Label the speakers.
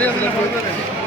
Speaker 1: Gracias.